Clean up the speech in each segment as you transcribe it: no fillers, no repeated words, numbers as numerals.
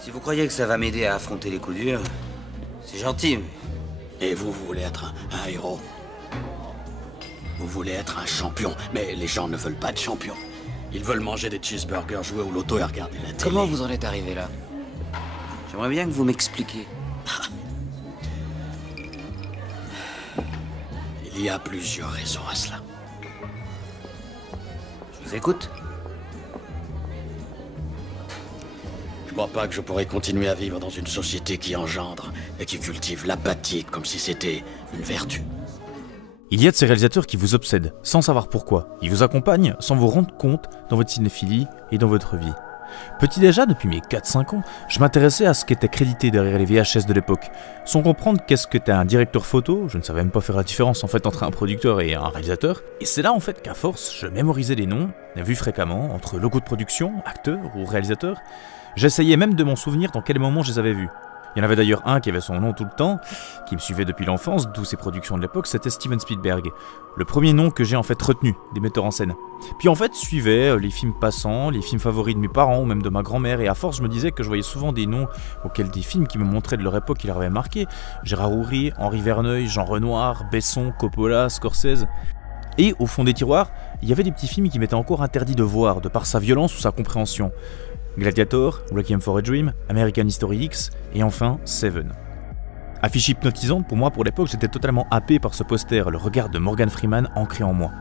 Si vous croyez que ça va m'aider à affronter les coups durs, c'est gentil, mais... Et vous voulez être un héros. Vous voulez être un champion, mais les gens ne veulent pas de champion. Ils veulent manger des cheeseburgers, jouer au loto et regarder la télé. Comment vous en êtes arrivé là? J'aimerais bien que vous m'expliquiez. Il y a plusieurs raisons à cela. Je vous écoute. Je crois pas que je pourrais continuer à vivre dans une société qui engendre et qui cultive l'apathie comme si c'était une vertu. Il y a de ces réalisateurs qui vous obsèdent, sans savoir pourquoi. Ils vous accompagnent sans vous rendre compte dans votre cinéphilie et dans votre vie. Petit déjà, depuis mes 4-5 ans, je m'intéressais à ce qui était crédité derrière les VHS de l'époque. Sans comprendre qu'est-ce qu'était un directeur photo, je ne savais même pas faire la différence en fait entre un producteur et un réalisateur. Et c'est là en fait qu'à force, je mémorisais les noms, vus fréquemment, entre logo de production, acteur ou réalisateur. J'essayais même de m'en souvenir dans quel moment je les avais vus. Il y en avait d'ailleurs un qui avait son nom tout le temps, qui me suivait depuis l'enfance, d'où ses productions de l'époque, c'était Steven Spielberg. Le premier nom que j'ai en fait retenu des metteurs en scène. Puis en fait suivaient les films passants, les films favoris de mes parents ou même de ma grand-mère, et à force je me disais que je voyais souvent des noms auxquels des films qui me montraient de leur époque qui leur avaient marqué. Gérard Houry, Henri Verneuil, Jean Renoir, Besson, Coppola, Scorsese. Et au fond des tiroirs, il y avait des petits films qui m'étaient encore interdits de voir, de par sa violence ou sa compréhension. Gladiator, Requiem for a Dream, American History X et enfin Seven. Affiche hypnotisante pour moi pour l'époque, j'étais totalement happé par ce poster, le regard de Morgan Freeman ancré en moi.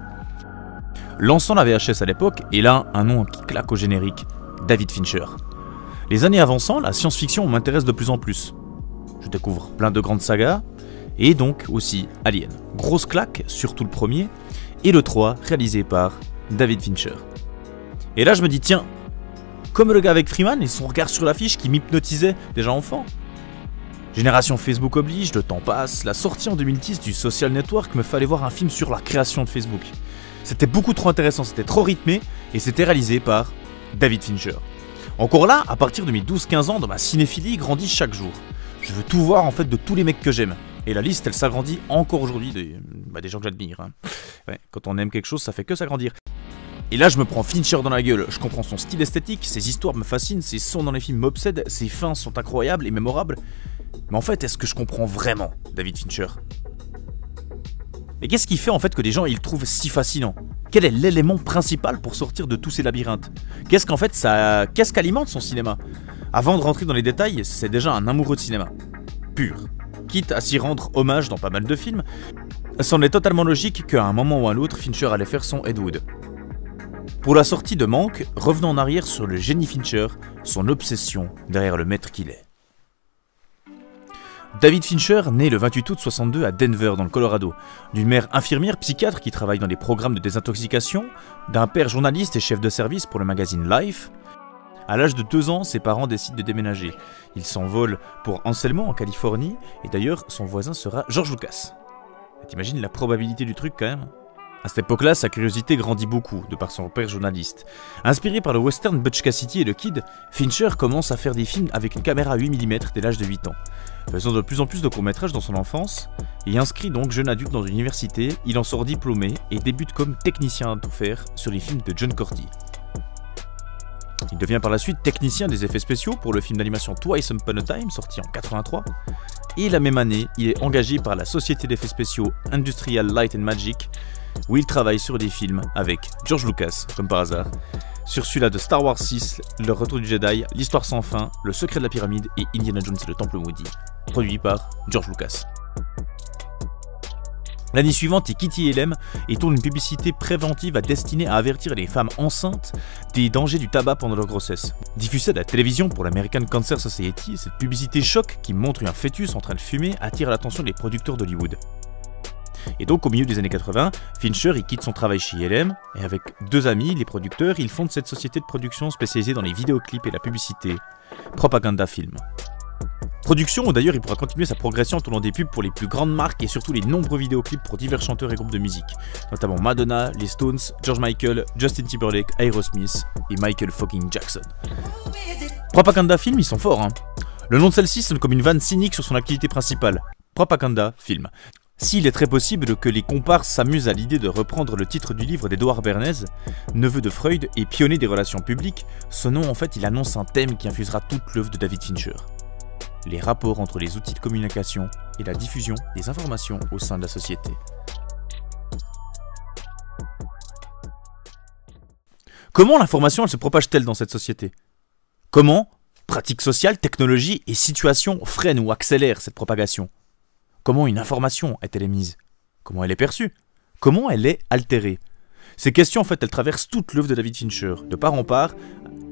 Lançant la VHS à l'époque, et là un nom qui claque au générique, David Fincher. Les années avançant, la science-fiction m'intéresse de plus en plus. Je découvre plein de grandes sagas, et donc aussi Alien. Grosse claque, surtout le premier, et le 3 réalisé par David Fincher. Et là je me dis tiens, comme le gars avec Freeman et son regard sur l'affiche qui m'hypnotisait déjà enfant. Génération Facebook oblige, le temps passe, la sortie en 2010 du Social Network me fallait voir un film sur la création de Facebook. C'était beaucoup trop intéressant, c'était trop rythmé et c'était réalisé par David Fincher. Encore là, à partir de mes 12-15 ans, dans ma cinéphilie grandit chaque jour. Je veux tout voir en fait de tous les mecs que j'aime. Et la liste elle s'agrandit encore aujourd'hui des gens que j'admire. Hein. Ouais, quand on aime quelque chose, ça fait que s'agrandir. Et là je me prends Fincher dans la gueule, je comprends son style esthétique, ses histoires me fascinent, ses sons dans les films m'obsèdent, ses fins sont incroyables et mémorables. Mais en fait, est-ce que je comprends vraiment David Fincher? Mais qu'est-ce qui fait en fait que les gens ils le trouvent si fascinant? Quel est l'élément principal pour sortir de tous ces labyrinthes? Qu'est-ce qu'alimente son cinéma? Avant de rentrer dans les détails, c'est déjà un amoureux de cinéma. Pur. Quitte à s'y rendre hommage dans pas mal de films, c'en est totalement logique qu'à un moment ou à un autre, Fincher allait faire son Ed Wood. Pour la sortie de Manque, revenons en arrière sur le génie Fincher, son obsession derrière le maître qu'il est. David Fincher naît le 28 août 62 à Denver, dans le Colorado, d'une mère infirmière psychiatre qui travaille dans des programmes de désintoxication, d'un père journaliste et chef de service pour le magazine Life. À l'âge de 2 ans, ses parents décident de déménager. Ils s'envolent pour Anselmo en Californie, et d'ailleurs son voisin sera George Lucas. T'imagines la probabilité du truc quand même? À cette époque-là, sa curiosité grandit beaucoup, de par son père journaliste. Inspiré par le western Butch Cassidy et le Kid, Fincher commence à faire des films avec une caméra 8 mm dès l'âge de 8 ans. Faisant de plus en plus de courts-métrages dans son enfance, et inscrit donc jeune adulte dans une université, il en sort diplômé et débute comme technicien à tout faire sur les films de John Cordy. Il devient par la suite technicien des effets spéciaux pour le film d'animation Twice Upon a Time, sorti en 83. Et la même année, il est engagé par la société d'effets spéciaux Industrial Light and Magic, où il travaille sur des films avec George Lucas, comme par hasard, sur celui-là de Star Wars 6, Le Retour du Jedi, L'Histoire sans fin, Le Secret de la Pyramide et Indiana Jones et le Temple maudit, produit par George Lucas. L'année suivante, il quitte ILM et tourne une publicité préventive destinée à avertir les femmes enceintes des dangers du tabac pendant leur grossesse. Diffusée à la télévision pour l'American Cancer Society, cette publicité choc qui montre un fœtus en train de fumer attire l'attention des producteurs d'Hollywood. Et donc au milieu des années 80, Fincher il quitte son travail chez ILM et avec 2 amis, les producteurs, il fonde cette société de production spécialisée dans les vidéoclips et la publicité, Propaganda Film. Production où d'ailleurs il pourra continuer sa progression en tournant des pubs pour les plus grandes marques et surtout les nombreux vidéoclips pour divers chanteurs et groupes de musique, notamment Madonna, les Stones, George Michael, Justin Timberlake, Aerosmith et Michael fucking Jackson. Propaganda Film, ils sont forts hein. Le nom de celle-ci sonne comme une vanne cynique sur son activité principale, Propaganda Film. S'il est très possible que les comparses s'amusent à l'idée de reprendre le titre du livre d'Edouard Bernays, neveu de Freud et pionnier des relations publiques, ce nom en fait il annonce un thème qui infusera toute l'œuvre de David Fincher. Les rapports entre les outils de communication et la diffusion des informations au sein de la société. Comment l'information elle se propage-t-elle dans cette société? Comment pratiques sociales, technologies et situations freinent ou accélèrent cette propagation? Comment une information est-elle émise? Comment elle est perçue? Comment elle est altérée? Ces questions, en fait, elles traversent toute l'œuvre de David Fincher. De part en part,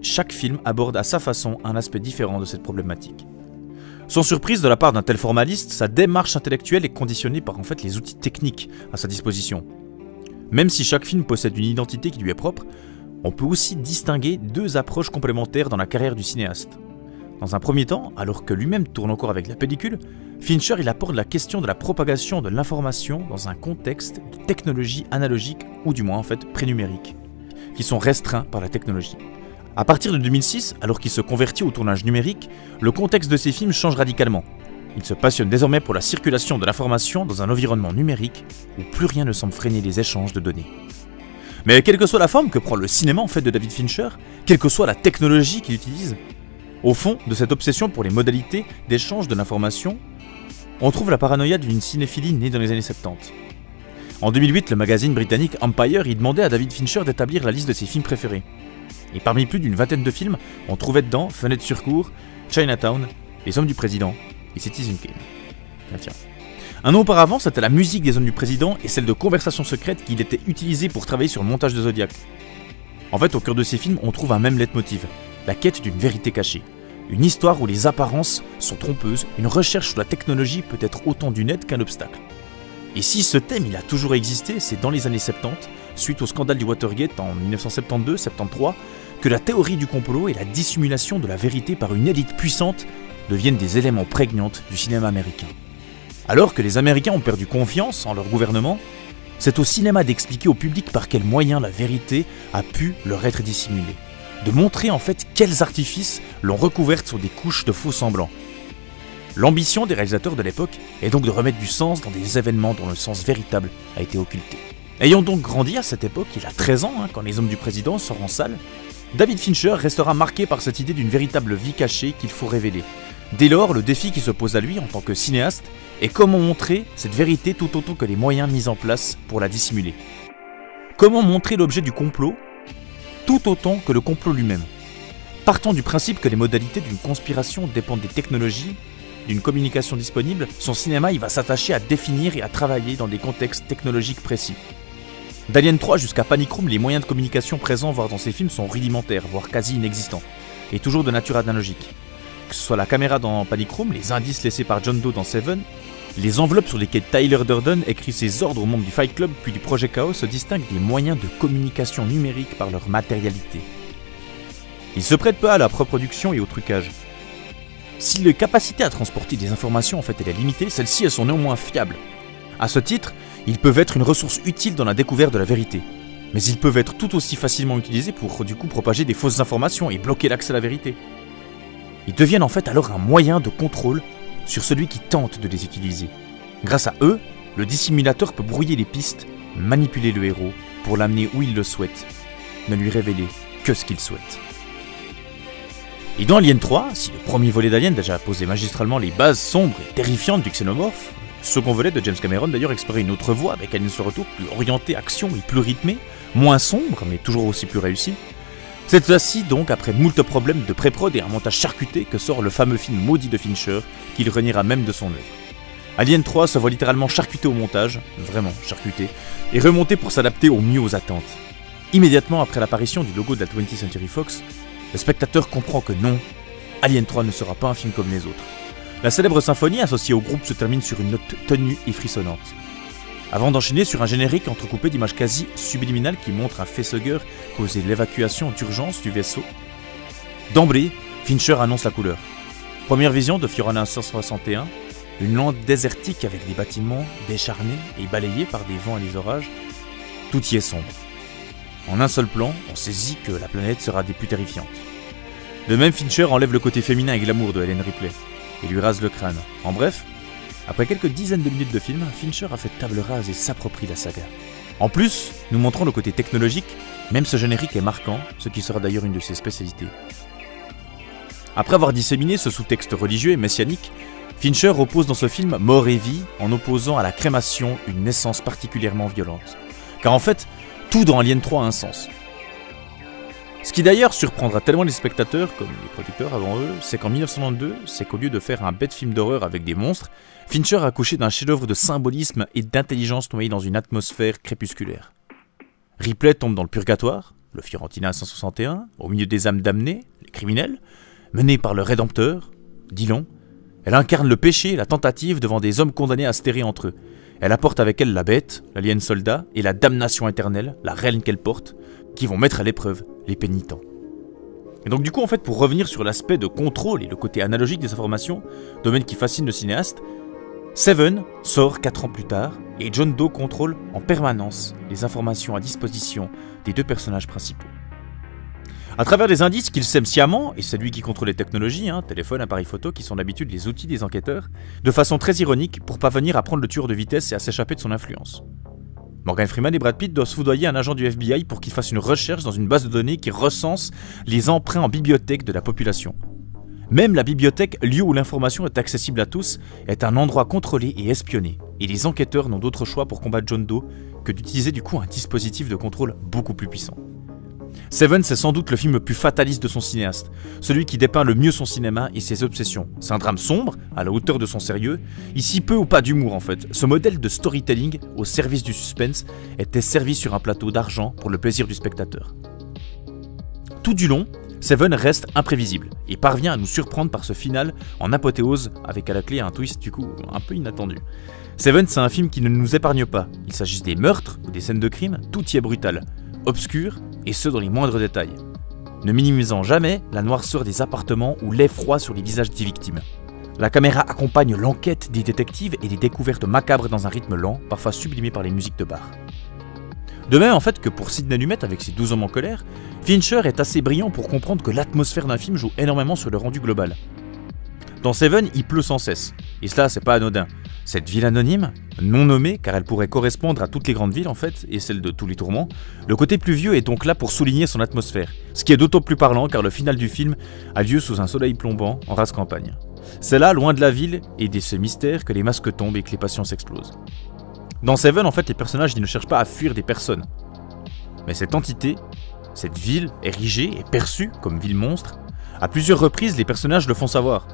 chaque film aborde à sa façon un aspect différent de cette problématique. Sans surprise de la part d'un tel formaliste, sa démarche intellectuelle est conditionnée par en fait les outils techniques à sa disposition. Même si chaque film possède une identité qui lui est propre, on peut aussi distinguer deux approches complémentaires dans la carrière du cinéaste. Dans un premier temps, alors que lui-même tourne encore avec la pellicule, Fincher il aborde la question de la propagation de l'information dans un contexte de technologie analogique ou du moins en fait prénumérique, qui sont restreints par la technologie. À partir de 2006, alors qu'il se convertit au tournage numérique, le contexte de ses films change radicalement. Il se passionne désormais pour la circulation de l'information dans un environnement numérique où plus rien ne semble freiner les échanges de données. Mais quelle que soit la forme que prend le cinéma en fait de David Fincher, quelle que soit la technologie qu'il utilise, au fond de cette obsession pour les modalités d'échange de l'information, on trouve la paranoïa d'une cinéphilie née dans les années 70. En 2008, le magazine britannique Empire y demandait à David Fincher d'établir la liste de ses films préférés. Et parmi plus d'une vingtaine de films, on trouvait dedans Fenêtre sur cour, Chinatown, Les Hommes du Président et Citizen Kane. Tiens. Un an auparavant, c'était la musique des Hommes du Président et celle de Conversations secrètes qu'il était utilisée pour travailler sur le montage de Zodiac. En fait, au cœur de ces films, on trouve un même leitmotiv, la quête d'une vérité cachée. Une histoire où les apparences sont trompeuses, une recherche où la technologie peut être autant d'une aide qu'un obstacle. Et si ce thème il a toujours existé, c'est dans les années 70, suite au scandale du Watergate en 1972-73, que la théorie du complot et la dissimulation de la vérité par une élite puissante deviennent des éléments prégnants du cinéma américain. Alors que les Américains ont perdu confiance en leur gouvernement, c'est au cinéma d'expliquer au public par quels moyens la vérité a pu leur être dissimulée. De montrer en fait quels artifices l'ont recouverte sur des couches de faux semblants. L'ambition des réalisateurs de l'époque est donc de remettre du sens dans des événements dont le sens véritable a été occulté. Ayant donc grandi à cette époque, il a 13 ans quand Les Hommes du Président sort en salle, David Fincher restera marqué par cette idée d'une véritable vie cachée qu'il faut révéler. Dès lors, le défi qui se pose à lui en tant que cinéaste est comment montrer cette vérité tout autant que les moyens mis en place pour la dissimuler. Comment montrer l'objet du complot tout autant que le complot lui-même. Partant du principe que les modalités d'une conspiration dépendent des technologies, d'une communication disponible, son cinéma il va s'attacher à définir et à travailler dans des contextes technologiques précis. D'Alien 3 jusqu'à Panic Room, les moyens de communication présents voire dans ses films sont rudimentaires, voire quasi inexistants, et toujours de nature analogique. Que ce soit la caméra dans Panic Room, les indices laissés par John Doe dans Seven, les enveloppes sur lesquelles Tyler Durden écrit ses ordres au monde du Fight Club puis du Projet Chaos se distinguent des moyens de communication numérique par leur matérialité. Ils se prêtent peu à la reproduction et au trucage. Si les capacités à transporter des informations en fait elle est limitée, celles-ci elles sont néanmoins fiables. À ce titre, ils peuvent être une ressource utile dans la découverte de la vérité. Mais ils peuvent être tout aussi facilement utilisés pour du coup propager des fausses informations et bloquer l'accès à la vérité. Ils deviennent en fait alors un moyen de contrôle sur celui qui tente de les utiliser. Grâce à eux, le dissimulateur peut brouiller les pistes, manipuler le héros pour l'amener où il le souhaite, ne lui révéler que ce qu'il souhaite. Et dans Alien 3, si le premier volet d'Alien déjà posait magistralement les bases sombres et terrifiantes du xénomorphe, le second volet de James Cameron d'ailleurs explorait une autre voie avec Alien sur retour, plus orienté action et plus rythmé, moins sombre mais toujours aussi plus réussi. C'est ainsi donc après moult problèmes de pré-prod et un montage charcuté que sort le fameux film maudit de Fincher qu'il reniera même de son œuvre. Alien 3 se voit littéralement charcuté au montage, vraiment charcuté, et remonté pour s'adapter au mieux aux attentes. Immédiatement après l'apparition du logo de la 20th Century Fox, le spectateur comprend que non, Alien 3 ne sera pas un film comme les autres. La célèbre symphonie associée au groupe se termine sur une note tenue et frissonnante. Avant d'enchaîner sur un générique entrecoupé d'images quasi subliminales qui montrent un facehugger causer l'évacuation d'urgence du vaisseau. D'emblée, Fincher annonce la couleur. Première vision de Fiorana 561, une lande désertique avec des bâtiments décharnés et balayés par des vents et des orages. Tout y est sombre. En un seul plan, on saisit que la planète sera des plus terrifiantes. De même, Fincher enlève le côté féminin et glamour de Ellen Ripley et lui rase le crâne. En bref, Après quelques dizaines de minutes de film, Fincher a fait table rase et s'approprie la saga. En plus, nous montrant le côté technologique, même ce générique est marquant, ce qui sera d'ailleurs une de ses spécialités. Après avoir disséminé ce sous-texte religieux et messianique, Fincher oppose dans ce film mort et vie en opposant à la crémation une naissance particulièrement violente. Car en fait, tout dans Alien 3 a un sens. Ce qui d'ailleurs surprendra tellement les spectateurs, comme les producteurs avant eux, c'est qu'en 1992, c'est qu'au lieu de faire un bête film d'horreur avec des monstres, Fincher a accouché d'un chef-d'œuvre de symbolisme et d'intelligence noyé dans une atmosphère crépusculaire. Ripley tombe dans le purgatoire, le Fiorentina 161, au milieu des âmes damnées, les criminels, menée par le Rédempteur, Dillon. Elle incarne le péché et la tentative devant des hommes condamnés à se terrer entre eux. Elle apporte avec elle la bête, l'alien soldat, et la damnation éternelle, la reine qu'elle porte, qui vont mettre à l'épreuve les pénitents. Et donc du coup, en fait, pour revenir sur l'aspect de contrôle et le côté analogique des informations, domaine qui fascine le cinéaste, Seven sort 4 ans plus tard, et John Doe contrôle en permanence les informations à disposition des deux personnages principaux. À travers des indices qu'il sème sciemment, et c'est lui qui contrôle les technologies, téléphone, appareil photo, qui sont d'habitude les outils des enquêteurs, de façon très ironique pour parvenir à prendre le tueur de vitesse et à s'échapper de son influence. Morgan Freeman et Brad Pitt doivent soudoyer un agent du FBI pour qu'il fasse une recherche dans une base de données qui recense les emprunts en bibliothèque de la population. Même la bibliothèque, lieu où l'information est accessible à tous, est un endroit contrôlé et espionné, et les enquêteurs n'ont d'autre choix pour combattre John Doe que d'utiliser du coup un dispositif de contrôle beaucoup plus puissant. Seven, c'est sans doute le film le plus fataliste de son cinéaste, celui qui dépeint le mieux son cinéma et ses obsessions. C'est un drame sombre, à la hauteur de son sérieux, ici peu ou pas d'humour en fait. Ce modèle de storytelling, au service du suspense, était servi sur un plateau d'argent pour le plaisir du spectateur. Tout du long, Seven reste imprévisible et parvient à nous surprendre par ce final en apothéose avec à la clé un twist du coup un peu inattendu. Seven, c'est un film qui ne nous épargne pas. Il s'agisse des meurtres ou des scènes de crime, tout y est brutal, obscur et ce dans les moindres détails. Ne minimisant jamais la noirceur des appartements ou l'effroi sur les visages des victimes. La caméra accompagne l'enquête des détectives et des découvertes macabres dans un rythme lent, parfois sublimé par les musiques de bar. De même en fait que pour Sidney Lumet avec ses 12 hommes en colère, Fincher est assez brillant pour comprendre que l'atmosphère d'un film joue énormément sur le rendu global. Dans Seven, il pleut sans cesse, et cela c'est pas anodin. Cette ville anonyme, non nommée car elle pourrait correspondre à toutes les grandes villes en fait, et celle de tous les tourments, le côté pluvieux est donc là pour souligner son atmosphère, ce qui est d'autant plus parlant car le final du film a lieu sous un soleil plombant en rase campagne. C'est là, loin de la ville et de ses mystères, que les masques tombent et que les passions s'explosent. Dans Seven, en fait, les personnages ils ne cherchent pas à fuir des personnes. Mais cette entité, cette ville érigée et perçue comme ville monstre, à plusieurs reprises les personnages le font savoir.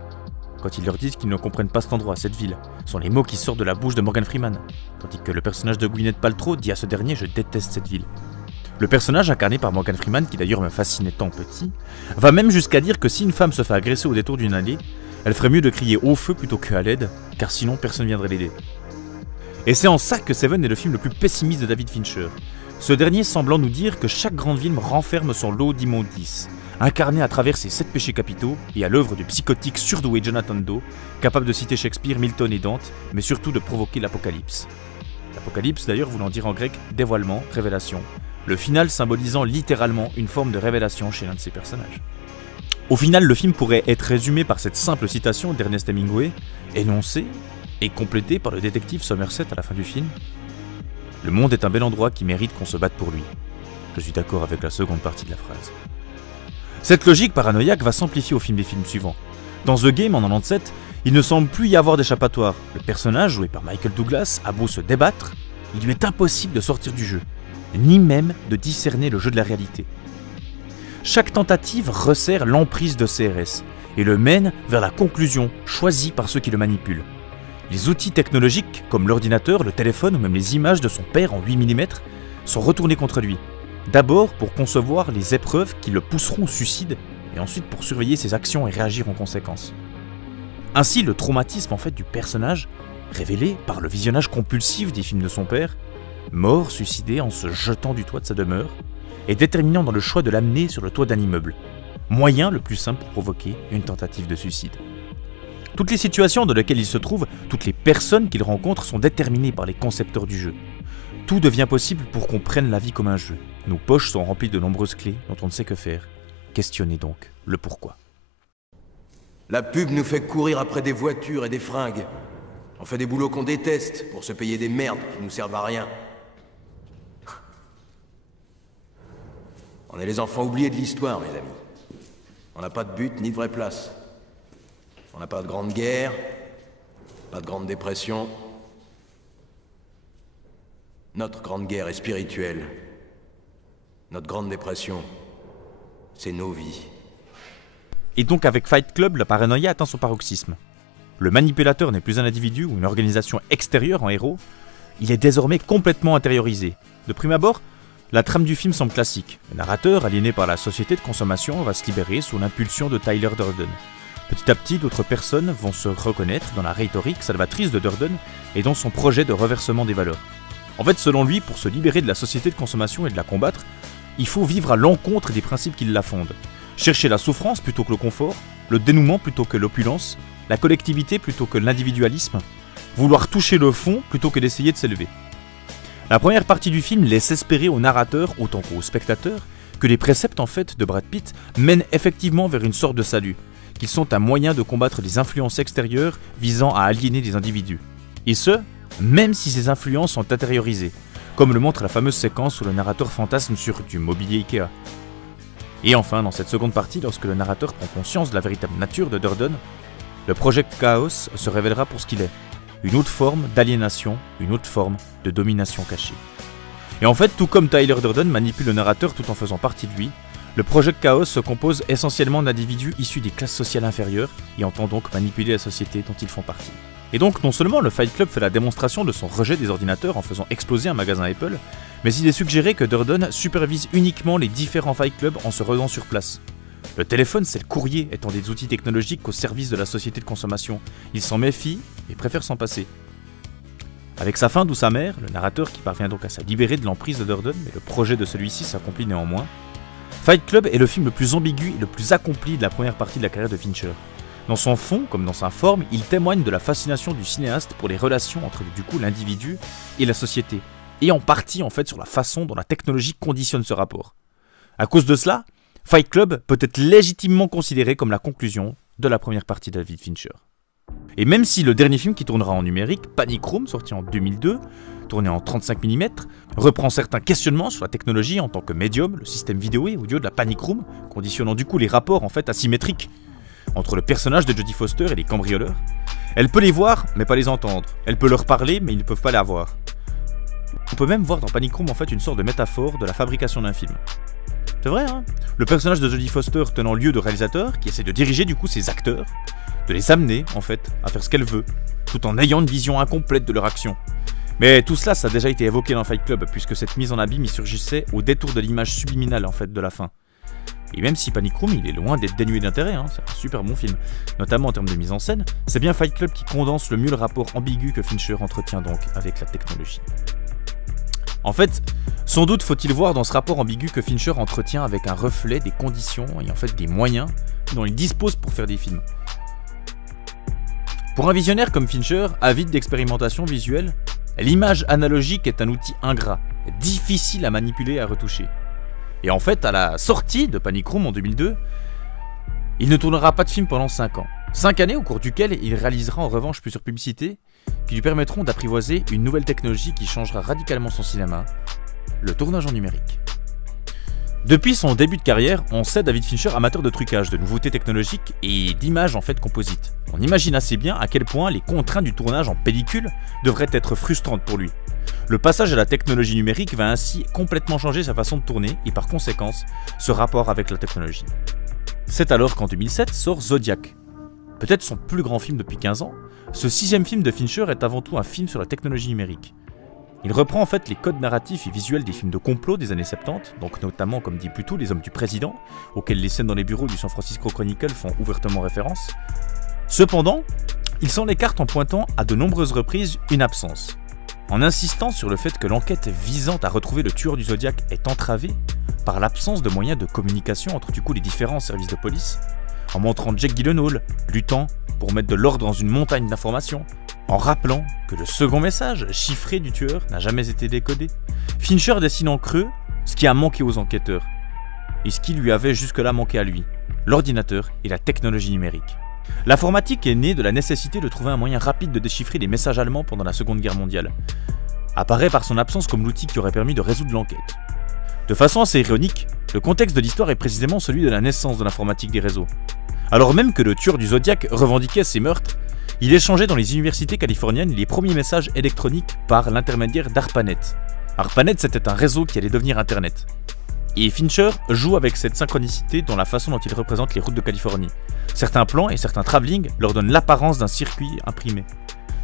Quand ils leur disent qu'ils ne comprennent pas cet endroit, cette ville, sont les mots qui sortent de la bouche de Morgan Freeman, tandis que le personnage de Gwyneth Paltrow dit à ce dernier « Je déteste cette ville ». Le personnage incarné par Morgan Freeman, qui d'ailleurs me fascinait tant petit, va même jusqu'à dire que si une femme se fait agresser au détour d'une allée, elle ferait mieux de crier au feu plutôt qu'à l'aide, car sinon personne ne viendrait l'aider. Et c'est en ça que Seven est le film le plus pessimiste de David Fincher. Ce dernier semblant nous dire que chaque grande ville renferme son lot d'immondices, incarné à travers ses 7 péchés capitaux et à l'œuvre du psychotique surdoué Jonathan Doe, capable de citer Shakespeare, Milton et Dante, mais surtout de provoquer l'apocalypse. L'apocalypse d'ailleurs voulant dire en grec dévoilement, révélation, le final symbolisant littéralement une forme de révélation chez l'un de ses personnages. Au final, le film pourrait être résumé par cette simple citation d'Ernest Hemingway, énoncée et complétée par le détective Somerset à la fin du film. Le monde est un bel endroit qui mérite qu'on se batte pour lui. Je suis d'accord avec la seconde partie de la phrase. Cette logique paranoïaque va s'amplifier au fil des films suivants. Dans The Game en 97, il ne semble plus y avoir d'échappatoire. Le personnage, joué par Michael Douglas, a beau se débattre, il lui est impossible de sortir du jeu, ni même de discerner le jeu de la réalité. Chaque tentative resserre l'emprise de CRS et le mène vers la conclusion choisie par ceux qui le manipulent. Les outils technologiques, comme l'ordinateur, le téléphone ou même les images de son père en 8 mm, sont retournés contre lui. D'abord pour concevoir les épreuves qui le pousseront au suicide, et ensuite pour surveiller ses actions et réagir en conséquence. Ainsi, le traumatisme en fait du personnage, révélé par le visionnage compulsif des films de son père, mort suicidé en se jetant du toit de sa demeure, est déterminant dans le choix de l'amener sur le toit d'un immeuble, moyen le plus simple pour provoquer une tentative de suicide. Toutes les situations dans lesquelles il se trouve, toutes les personnes qu'il rencontre sont déterminées par les concepteurs du jeu. Tout devient possible pour qu'on prenne la vie comme un jeu. Nos poches sont remplies de nombreuses clés dont on ne sait que faire. Questionnez donc le pourquoi. La pub nous fait courir après des voitures et des fringues. On fait des boulots qu'on déteste pour se payer des merdes qui nous servent à rien. On est les enfants oubliés de l'histoire, mes amis. On n'a pas de but ni de vraie place. On n'a pas de grande guerre, pas de grande dépression. Notre grande guerre est spirituelle. Notre grande dépression, c'est nos vies. Et donc avec Fight Club, la paranoïa atteint son paroxysme. Le manipulateur n'est plus un individu ou une organisation extérieure en héros, il est désormais complètement intériorisé. De prime abord, la trame du film semble classique. Le narrateur, aliéné par la société de consommation, va se libérer sous l'impulsion de Tyler Durden. Petit à petit, d'autres personnes vont se reconnaître dans la rhétorique salvatrice de Durden et dans son projet de reversement des valeurs. En fait, selon lui, pour se libérer de la société de consommation et de la combattre, il faut vivre à l'encontre des principes qui la fondent. Chercher la souffrance plutôt que le confort, le dénouement plutôt que l'opulence, la collectivité plutôt que l'individualisme, vouloir toucher le fond plutôt que d'essayer de s'élever. La première partie du film laisse espérer au narrateur autant qu'au spectateur que les préceptes en fait de Brad Pitt mènent effectivement vers une sorte de salut, qu'ils sont un moyen de combattre les influences extérieures visant à aliéner les individus. Et ce, même si ces influences sont intériorisées, comme le montre la fameuse séquence où le narrateur fantasme sur du mobilier Ikea. Et enfin, dans cette seconde partie, lorsque le narrateur prend conscience de la véritable nature de Durden, le Project Chaos se révélera pour ce qu'il est, une autre forme d'aliénation, une autre forme de domination cachée. Et en fait, tout comme Tyler Durden manipule le narrateur tout en faisant partie de lui, le Project Chaos se compose essentiellement d'individus issus des classes sociales inférieures et entend donc manipuler la société dont ils font partie. Et donc, non seulement le Fight Club fait la démonstration de son rejet des ordinateurs en faisant exploser un magasin Apple, mais il est suggéré que Durden supervise uniquement les différents Fight Club en se rendant sur place. Le téléphone, c'est le courrier, étant des outils technologiques au service de la société de consommation. Il s'en méfie et préfère s'en passer. Avec sa fin douce amère, le narrateur qui parvient donc à se libérer de l'emprise de Durden, mais le projet de celui-ci s'accomplit néanmoins. Fight Club est le film le plus ambigu et le plus accompli de la première partie de la carrière de Fincher. Dans son fond, comme dans sa forme, il témoigne de la fascination du cinéaste pour les relations entre du coup l'individu et la société, et en partie en fait sur la façon dont la technologie conditionne ce rapport. À cause de cela, Fight Club peut être légitimement considéré comme la conclusion de la première partie de David Fincher. Et même si le dernier film qui tournera en numérique, Panic Room, sorti en 2002, tourné en 35 mm, reprend certains questionnements sur la technologie en tant que médium, le système vidéo et audio de la Panic Room, conditionnant du coup les rapports en fait asymétriques entre le personnage de Jodie Foster et les cambrioleurs. Elle peut les voir, mais pas les entendre. Elle peut leur parler, mais ils ne peuvent pas la voir. On peut même voir dans Panic Room en fait une sorte de métaphore de la fabrication d'un film. C'est vrai, hein? Le personnage de Jodie Foster tenant lieu de réalisateur, qui essaie de diriger du coup ses acteurs, de les amener en fait à faire ce qu'elle veut, tout en ayant une vision incomplète de leur action. Mais tout cela, ça a déjà été évoqué dans Fight Club, puisque cette mise en abîme y surgissait au détour de l'image subliminale en fait de la fin. Et même si Panic Room, il est loin d'être dénué d'intérêt, hein, c'est un super bon film, notamment en termes de mise en scène, c'est bien Fight Club qui condense le mieux le rapport ambigu que Fincher entretient donc avec la technologie. En fait, sans doute faut-il voir dans ce rapport ambigu que Fincher entretient avec un reflet des conditions et en fait des moyens dont il dispose pour faire des films. Pour un visionnaire comme Fincher, avide d'expérimentation visuelle, l'image analogique est un outil ingrat, difficile à manipuler et à retoucher. Et en fait, à la sortie de Panic Room en 2002, il ne tournera pas de film pendant 5 ans. 5 années au cours duquel il réalisera en revanche plusieurs publicités qui lui permettront d'apprivoiser une nouvelle technologie qui changera radicalement son cinéma, le tournage en numérique. Depuis son début de carrière, on sait David Fincher amateur de trucage, de nouveautés technologiques et d'images en fait composites. On imagine assez bien à quel point les contraintes du tournage en pellicule devraient être frustrantes pour lui. Le passage à la technologie numérique va ainsi complètement changer sa façon de tourner et par conséquence ce rapport avec la technologie. C'est alors qu'en 2007 sort Zodiac. Peut-être son plus grand film depuis 15 ans, ce 6e film de Fincher est avant tout un film sur la technologie numérique. Il reprend en fait les codes narratifs et visuels des films de complot des années 70, donc notamment comme dit plus tôt Les Hommes du Président, auxquels les scènes dans les bureaux du San Francisco Chronicle font ouvertement référence. Cependant, il s'en écarte en pointant à de nombreuses reprises une absence. En insistant sur le fait que l'enquête visant à retrouver le tueur du Zodiac est entravée par l'absence de moyens de communication entre du coup les différents services de police, en montrant Jake Gyllenhaal luttant pour mettre de l'ordre dans une montagne d'informations, en rappelant que le second message, chiffré du tueur, n'a jamais été décodé. Fincher dessine en creux ce qui a manqué aux enquêteurs, et ce qui lui avait jusque-là manqué à lui, l'ordinateur et la technologie numérique. L'informatique est née de la nécessité de trouver un moyen rapide de déchiffrer les messages allemands pendant la Seconde Guerre mondiale. Apparaît par son absence comme l'outil qui aurait permis de résoudre l'enquête. De façon assez ironique, le contexte de l'histoire est précisément celui de la naissance de l'informatique des réseaux. Alors même que le tueur du Zodiac revendiquait ses meurtres, il échangeait dans les universités californiennes les premiers messages électroniques par l'intermédiaire d'ARPANET. ARPANET, c'était un réseau qui allait devenir Internet. Et Fincher joue avec cette synchronicité dans la façon dont il représente les routes de Californie. Certains plans et certains travelling leur donnent l'apparence d'un circuit imprimé.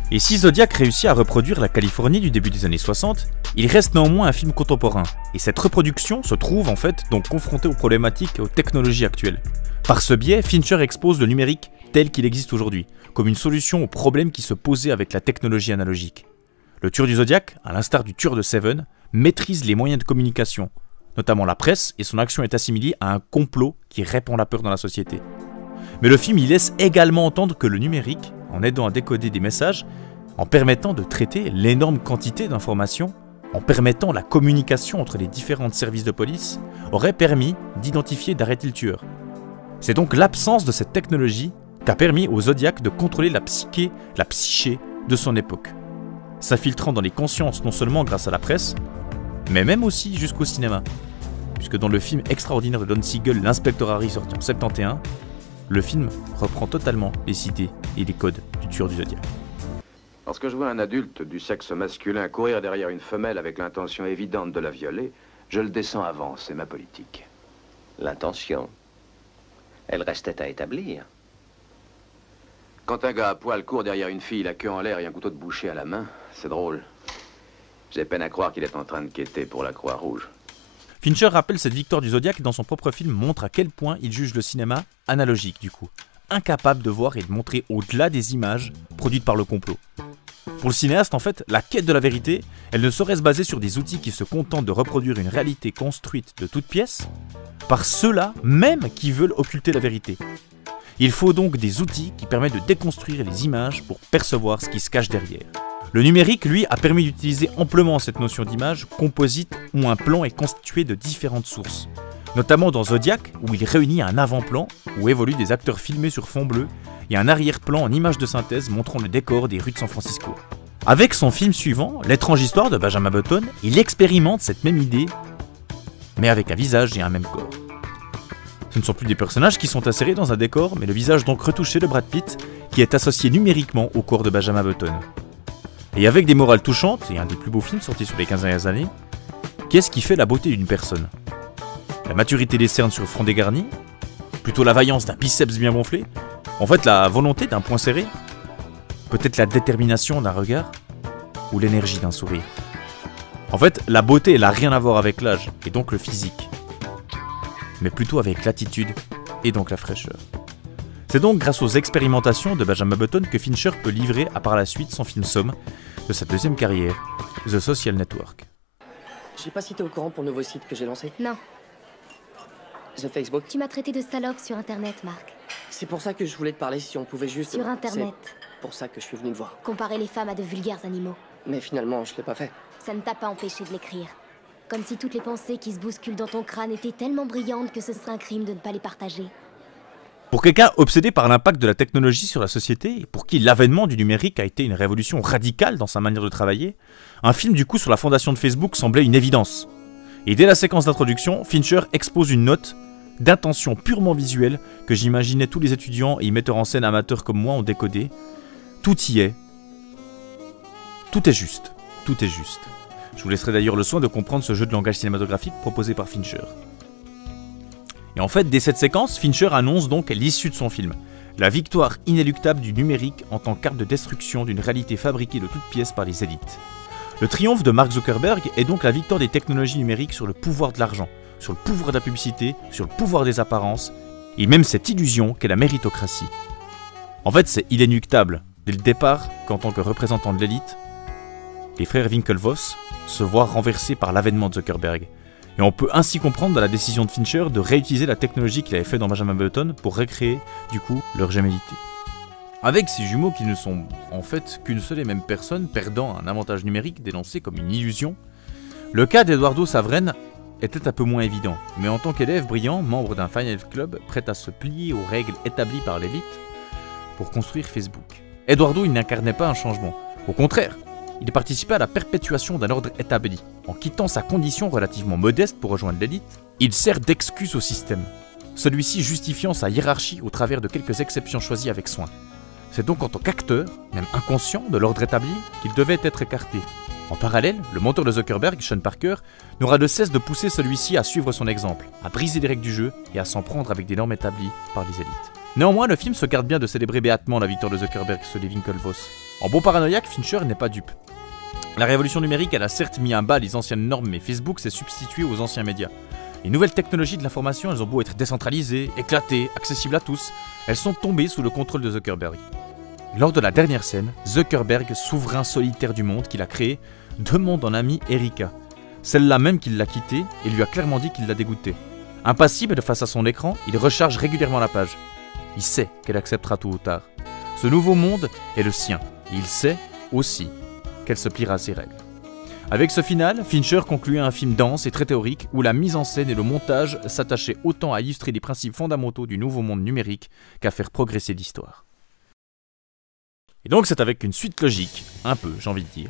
Et si Zodiac réussit à reproduire la Californie du début des années 60, il reste néanmoins un film contemporain. Et cette reproduction se trouve en fait donc confrontée aux problématiques et aux technologies actuelles. Par ce biais, Fincher expose le numérique tel qu'il existe aujourd'hui, comme une solution aux problèmes qui se posaient avec la technologie analogique. Le tueur du Zodiac, à l'instar du tueur de Seven, maîtrise les moyens de communication, notamment la presse, et son action est assimilée à un complot qui répand la peur dans la société. Mais le film y laisse également entendre que le numérique, en aidant à décoder des messages, en permettant de traiter l'énorme quantité d'informations, en permettant la communication entre les différents services de police, aurait permis d'identifier et d'arrêter le tueur. C'est donc l'absence de cette technologie qu'a permis au Zodiac de contrôler la psyché de son époque, s'infiltrant dans les consciences non seulement grâce à la presse, mais même aussi jusqu'au cinéma. Puisque dans le film extraordinaire de Don Siegel, L'Inspecteur Harry, sorti en 71, le film reprend totalement les idées et les codes du tueur du Zodiac. Lorsque je vois un adulte du sexe masculin courir derrière une femelle avec l'intention évidente de la violer, je le descends avant, c'est ma politique. L'intention, elle restait à établir. Quand un gars à poil court derrière une fille, la queue en l'air et un couteau de boucher à la main, c'est drôle. J'ai peine à croire qu'il est en train de quêter pour la Croix-Rouge. Fincher rappelle cette victoire du Zodiac dans son propre film, montre à quel point il juge le cinéma analogique du coup, incapable de voir et de montrer au-delà des images produites par le complot. Pour le cinéaste, en fait, la quête de la vérité, elle ne saurait se baser sur des outils qui se contentent de reproduire une réalité construite de toutes pièces, par ceux-là même qui veulent occulter la vérité. Il faut donc des outils qui permettent de déconstruire les images pour percevoir ce qui se cache derrière. Le numérique, lui, a permis d'utiliser amplement cette notion d'image composite où un plan est constitué de différentes sources. Notamment dans Zodiac, où il réunit un avant-plan où évoluent des acteurs filmés sur fond bleu et un arrière-plan en image de synthèse montrant le décor des rues de San Francisco. Avec son film suivant, L'étrange histoire de Benjamin Button, il expérimente cette même idée, mais avec un visage et un même corps. Ce ne sont plus des personnages qui sont insérés dans un décor, mais le visage donc retouché de Brad Pitt, qui est associé numériquement au corps de Benjamin Button. Et avec des morales touchantes, et un des plus beaux films sortis sur les 15 dernières années, qu'est-ce qui fait la beauté d'une personne? La maturité des cernes sur le front dégarni? Plutôt la vaillance d'un biceps bien gonflé? En fait, la volonté d'un poing serré? Peut-être la détermination d'un regard? Ou l'énergie d'un sourire? En fait, la beauté, elle n'a rien à voir avec l'âge, et donc le physique. Mais plutôt avec l'attitude, et donc la fraîcheur. C'est donc grâce aux expérimentations de Benjamin Button que Fincher peut livrer à par la suite son film somme de sa deuxième carrière, The Social Network. Je sais pas si t'es au courant pour le nouveau site que j'ai lancé. Non, The Facebook. tu m'as traité de salope sur Internet, Marc. C'est pour ça que je voulais te parler si on pouvait juste... Sur Internet. C'est pour ça que je suis venu te voir. Comparer les femmes à de vulgaires animaux. Mais finalement, je l'ai pas fait. Ça ne t'a pas empêché de l'écrire. Comme si toutes les pensées qui se bousculent dans ton crâne étaient tellement brillantes que ce serait un crime de ne pas les partager. Pour quelqu'un obsédé par l'impact de la technologie sur la société, et pour qui l'avènement du numérique a été une révolution radicale dans sa manière de travailler, un film du coup sur la fondation de Facebook semblait une évidence. Et dès la séquence d'introduction, Fincher expose une note d'intention purement visuelle que j'imaginais tous les étudiants et metteurs en scène amateurs comme moi ont décodé. Tout y est. Tout est juste. Tout est juste. Je vous laisserai d'ailleurs le soin de comprendre ce jeu de langage cinématographique proposé par Fincher. Et en fait, dès cette séquence, Fincher annonce donc l'issue de son film. La victoire inéluctable du numérique en tant qu'arme de destruction d'une réalité fabriquée de toutes pièces par les élites. Le triomphe de Mark Zuckerberg est donc la victoire des technologies numériques sur le pouvoir de l'argent, sur le pouvoir de la publicité, sur le pouvoir des apparences, et même cette illusion qu'est la méritocratie. En fait, c'est inéluctable, dès le départ, qu'en tant que représentant de l'élite, les frères Winklevoss se voient renversés par l'avènement de Zuckerberg. Et on peut ainsi comprendre la décision de Fincher de réutiliser la technologie qu'il avait fait dans Benjamin Button pour recréer, du coup, leur gémellité. Avec ces jumeaux qui ne sont en fait qu'une seule et même personne perdant un avantage numérique dénoncé comme une illusion, le cas d'Eduardo Saverin était un peu moins évident, mais en tant qu'élève brillant, membre d'un Final Club prêt à se plier aux règles établies par l'élite, pour construire Facebook. Eduardo, il n'incarnait pas un changement. Au contraire, il participait à la perpétuation d'un ordre établi. En quittant sa condition relativement modeste pour rejoindre l'élite, il sert d'excuse au système, celui-ci justifiant sa hiérarchie au travers de quelques exceptions choisies avec soin. C'est donc en tant qu'acteur, même inconscient de l'ordre établi, qu'il devait être écarté. En parallèle, le mentor de Zuckerberg, Sean Parker, n'aura de cesse de pousser celui-ci à suivre son exemple, à briser les règles du jeu et à s'en prendre avec des normes établies par les élites. Néanmoins, le film se garde bien de célébrer béatement la victoire de Zuckerberg sur les Winklevoss. En bon paranoïaque, Fincher n'est pas dupe. La révolution numérique, elle a certes mis à bas les anciennes normes, mais Facebook s'est substitué aux anciens médias. Les nouvelles technologies de l'information, elles ont beau être décentralisées, éclatées, accessibles à tous, elles sont tombées sous le contrôle de Zuckerberg. Lors de la dernière scène, Zuckerberg, souverain solitaire du monde qu'il a créé, demande en ami Erika, celle-là même qui l'a quitté et lui a clairement dit qu'il l'a dégoûté. Impassible face à son écran, il recharge régulièrement la page. Il sait qu'elle acceptera tôt ou tard. Ce nouveau monde est le sien, et il sait aussi qu'elle se pliera à ses règles. Avec ce final, Fincher concluait un film dense et très théorique où la mise en scène et le montage s'attachaient autant à illustrer les principes fondamentaux du nouveau monde numérique qu'à faire progresser l'histoire. Et donc c'est avec une suite logique, un peu j'ai envie de dire,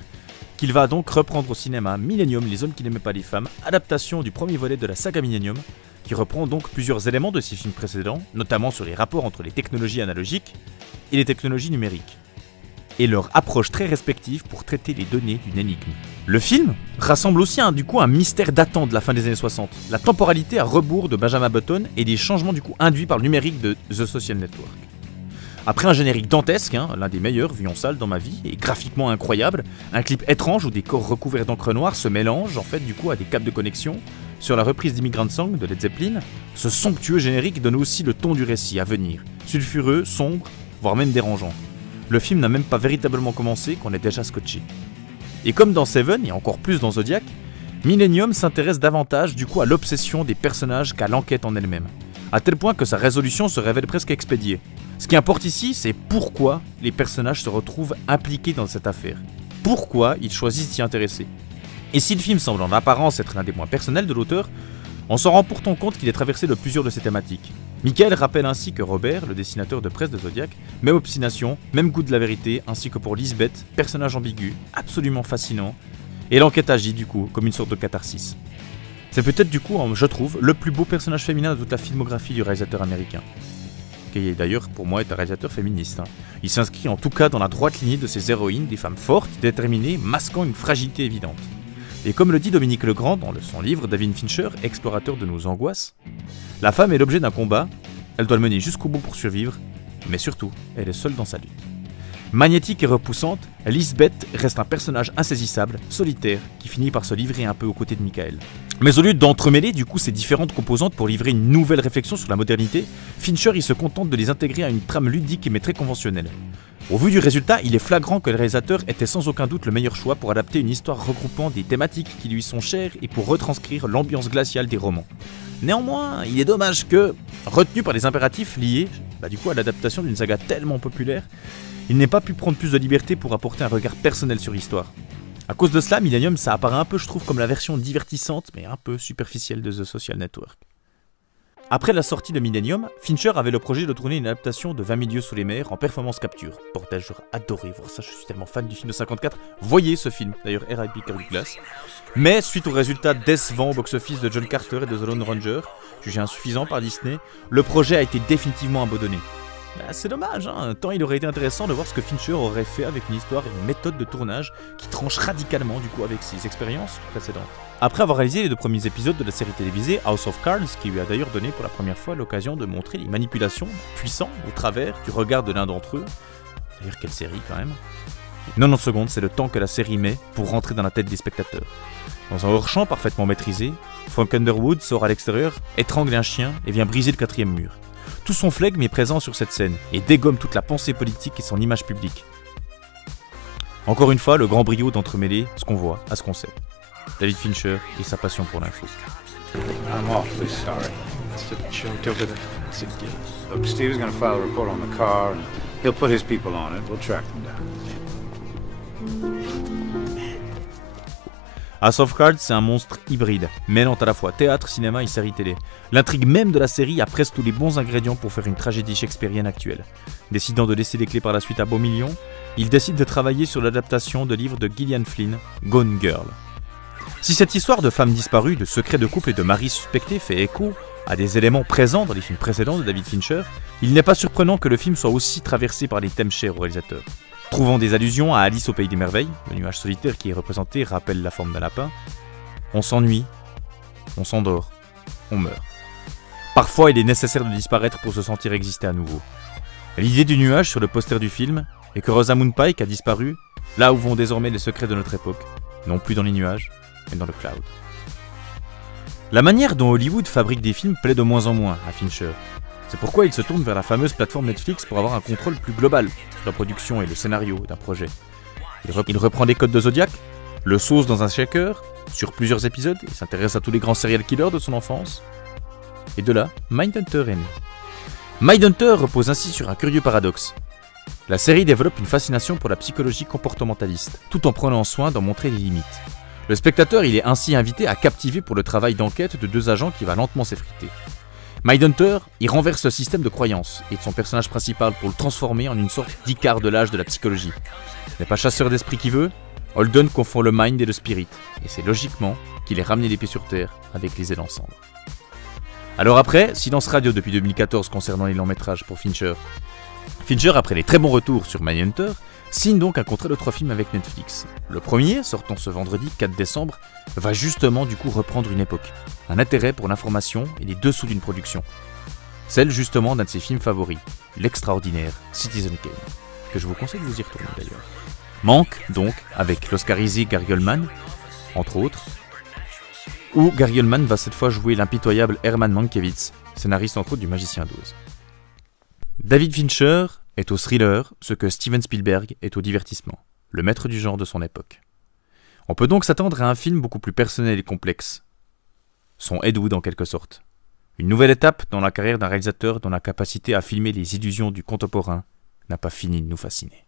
qu'il va donc reprendre au cinéma Millennium, les hommes qui n'aimaient pas les femmes, adaptation du premier volet de la saga Millennium, qui reprend donc plusieurs éléments de ses films précédents, notamment sur les rapports entre les technologies analogiques et les technologies numériques, et leur approche très respective pour traiter les données d'une énigme. Le film rassemble aussi un mystère datant de la fin des années 60, la temporalité à rebours de Benjamin Button et des changements induits par le numérique de The Social Network. Après un générique dantesque, l'un des meilleurs vus en salle dans ma vie, et graphiquement incroyable, un clip étrange où des corps recouverts d'encre noire se mélangent à des câbles de connexion, sur la reprise d'Immigrant Song de Led Zeppelin, ce somptueux générique donne aussi le ton du récit à venir, sulfureux, sombre, voire même dérangeant. Le film n'a même pas véritablement commencé qu'on est déjà scotché. Et comme dans Seven, et encore plus dans Zodiac, Millennium s'intéresse davantage à l'obsession des personnages qu'à l'enquête en elle-même, à tel point que sa résolution se révèle presque expédiée. Ce qui importe ici, c'est pourquoi les personnages se retrouvent impliqués dans cette affaire. Pourquoi ils choisissent d'y intéresser. Et si le film semble en apparence être l'un des moins personnels de l'auteur, on s'en rend pourtant compte qu'il est traversé de plusieurs de ses thématiques. Michael rappelle ainsi que Robert, le dessinateur de presse de Zodiac, même obstination, même goût de la vérité, ainsi que pour Lisbeth, personnage ambigu, absolument fascinant, et l'enquête agit comme une sorte de catharsis. C'est peut-être je trouve, le plus beau personnage féminin de toute la filmographie du réalisateur américain. Qui d'ailleurs pour moi est un réalisateur féministe. Il s'inscrit en tout cas dans la droite lignée de ses héroïnes, des femmes fortes, déterminées, masquant une fragilité évidente. Et comme le dit Dominique Legrand dans son livre David Fincher, explorateur de nos angoisses, la femme est l'objet d'un combat, elle doit le mener jusqu'au bout pour survivre, mais surtout, elle est seule dans sa lutte. Magnétique et repoussante, Lisbeth reste un personnage insaisissable, solitaire, qui finit par se livrer un peu aux côtés de Michael. Mais au lieu d'entremêler ces différentes composantes pour livrer une nouvelle réflexion sur la modernité, Fincher il se contente de les intégrer à une trame ludique mais très conventionnelle. Au vu du résultat, il est flagrant que le réalisateur était sans aucun doute le meilleur choix pour adapter une histoire regroupant des thématiques qui lui sont chères et pour retranscrire l'ambiance glaciale des romans. Néanmoins, il est dommage que, retenu par les impératifs liés à l'adaptation d'une saga tellement populaire, il n'ait pas pu prendre plus de liberté pour apporter un regard personnel sur l'histoire. À cause de cela, Millennium, ça apparaît un peu, je trouve, comme la version divertissante, mais un peu superficielle de The Social Network. Après la sortie de Millennium, Fincher avait le projet de tourner une adaptation de 20 000 lieues sous les mers en performance capture. Bordel, j'aurais adoré voir ça, je suis tellement fan du film de 54. Voyez ce film, d'ailleurs R.I.P. Kirk Douglas. Mais suite au résultat décevant au box-office de John Carter et de The Lone Ranger, jugé insuffisant par Disney, le projet a été définitivement abandonné. C'est dommage, tant il aurait été intéressant de voir ce que Fincher aurait fait avec une histoire et une méthode de tournage qui tranche radicalement avec ses expériences précédentes. Après avoir réalisé les 2 premiers épisodes de la série télévisée House of Cards, qui lui a d'ailleurs donné pour la première fois l'occasion de montrer les manipulations puissantes au travers du regard de l'un d'entre eux. D'ailleurs quelle série quand même. 90 secondes, c'est le temps que la série met pour rentrer dans la tête des spectateurs. Dans un hors-champ parfaitement maîtrisé, Frank Underwood sort à l'extérieur, étrangle un chien et vient briser le 4e mur. Tout son flegme est présent sur cette scène et dégomme toute la pensée politique et son image publique. Encore une fois, le grand brio d'entremêler ce qu'on voit à ce qu'on sait. David Fincher et sa passion pour l'info. I'm awfully sorry. Look, Steve's gonna file a report on the car and he'll put his people on it. We'll track them down. House of Cards, c'est un monstre hybride, mêlant à la fois théâtre, cinéma et série télé. L'intrigue même de la série a presque tous les bons ingrédients pour faire une tragédie shakespearienne actuelle. Décidant de laisser les clés par la suite à Beaumillion, il décide de travailler sur l'adaptation de livre de Gillian Flynn, Gone Girl. Si cette histoire de femme disparue, de secrets de couple et de mari suspecté fait écho à des éléments présents dans les films précédents de David Fincher, il n'est pas surprenant que le film soit aussi traversé par les thèmes chers au réalisateur. Trouvant des allusions à Alice au Pays des Merveilles, le nuage solitaire qui est représenté rappelle la forme d'un lapin, on s'ennuie, on s'endort, on meurt. Parfois, il est nécessaire de disparaître pour se sentir exister à nouveau. L'idée du nuage sur le poster du film est que Rosamund Pike a disparu là où vont désormais les secrets de notre époque, non plus dans les nuages, mais dans le cloud. La manière dont Hollywood fabrique des films plaît de moins en moins à Fincher. C'est pourquoi il se tourne vers la fameuse plateforme Netflix pour avoir un contrôle plus global sur la production et le scénario d'un projet. Il reprend des codes de Zodiac, le sauce dans un shaker, sur plusieurs épisodes, et s'intéresse à tous les grands serial killers de son enfance. Et de là, Mindhunter est né. Mindhunter repose ainsi sur un curieux paradoxe. La série développe une fascination pour la psychologie comportementaliste, tout en prenant soin d'en montrer les limites. Le spectateur il est ainsi invité à captiver pour le travail d'enquête de deux agents qui va lentement s'effriter. Mindhunter, il renverse le système de croyance et de son personnage principal pour le transformer en une sorte d'Icare de l'âge de la psychologie. Ce n'est pas chasseur d'esprit qui veut, Holden confond le mind et le spirit, et c'est logiquement qu'il est ramené les pieds sur terre avec les ailes en cendres. Alors après, silence radio depuis 2014 concernant les longs métrages pour Fincher. Fincher, après les très bons retours sur Mindhunter, signe donc un contrat de 3 films avec Netflix. Le premier, sortant ce vendredi 4 décembre, va justement du coup reprendre une époque, un intérêt pour l'information et les dessous d'une production. Celle justement d'un de ses films favoris, l'extraordinaire Citizen Kane, que je vous conseille de vous y retourner d'ailleurs. Manque donc avec l'oscarisé Gary Oldman, entre autres, où Gary Oldman va cette fois jouer l'impitoyable Herman Mankiewicz, scénariste entre autres du Magicien d'Oz. David Fincher est au thriller ce que Steven Spielberg est au divertissement, le maître du genre de son époque. On peut donc s'attendre à un film beaucoup plus personnel et complexe. Son Ed Wood en quelque sorte. Une nouvelle étape dans la carrière d'un réalisateur dont la capacité à filmer les illusions du contemporain n'a pas fini de nous fasciner.